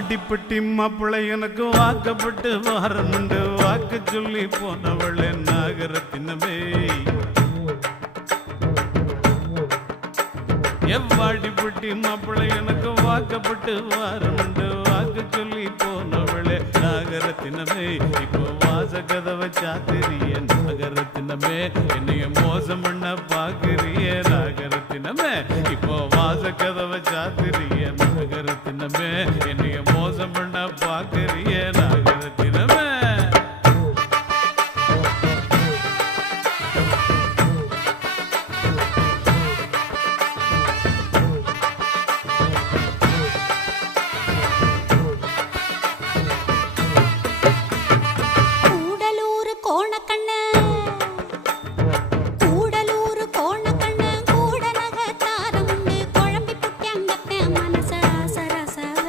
வாடிப்பட்டி மாப்பிள்ளை எனக்கு வாக்கப்பட்டு வாரமுண்டு வாக்கு சொல்லி போனவளே நாகரத்தினமே எவ்வாடிப்பட்டி மாப்பிள்ளை எனக்கு வாக்கப்பட்டு வாரமுண்டு வாக்கு சொல்லி போனவளே நாகரத்தினமே இப்போ வாச கதவை சாத்திரிய நாகரத்தினமே என்னைய மோசம் பண்ண பாக்குறிய நாகரத்தினமே இப்போ வாச கதவை சாத்திரிய நாகரத்தினமே என்னைய மோசம் பண்ண பாக்குற